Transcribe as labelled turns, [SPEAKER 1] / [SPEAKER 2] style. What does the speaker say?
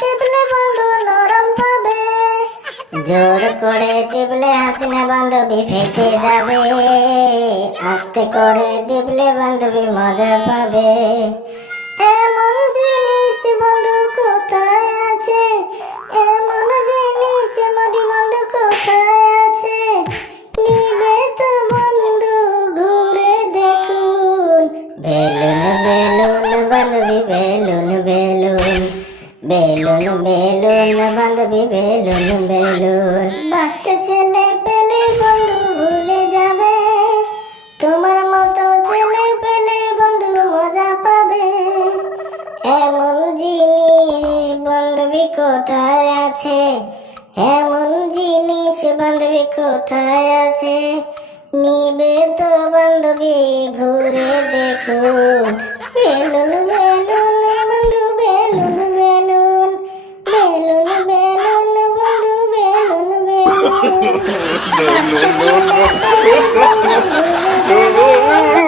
[SPEAKER 1] টিপলে বন্ধু নরম পাবে। জোর করে টিপলে হাসিনা বান্ধবী ফেটে যাবে। আস্তে করে টিপলে বান্ধবী মজা পাবে। এমন জিনিস বন্ধু কোথায় আছে? এমন জিনিস মোদি বন্ধু কোথায় আছে? নিবে তো বন্ধু ঘুরে দেখুন। বেলুন বেলুন, বান্ধবী, বেলুন। বেলুন বেলুন, বান্ধবী বেলুন বেলুন। বাচ্চা ছেলে পেলে বন্ধু ভুলে যাবে। তোমার মতো ছেলে পেলে বন্ধু মজা পাবে। এমন জিনিস বান্ধবী কোথায় আছে? এমন জিনিস বান্ধবী কোথায় আছে? নিবে তো বান্ধবী, ঘুরে দেখুন। বেলুন বেলুন বেলুন বাচ্চা ছেলে পেলে বন্ধু ভুলে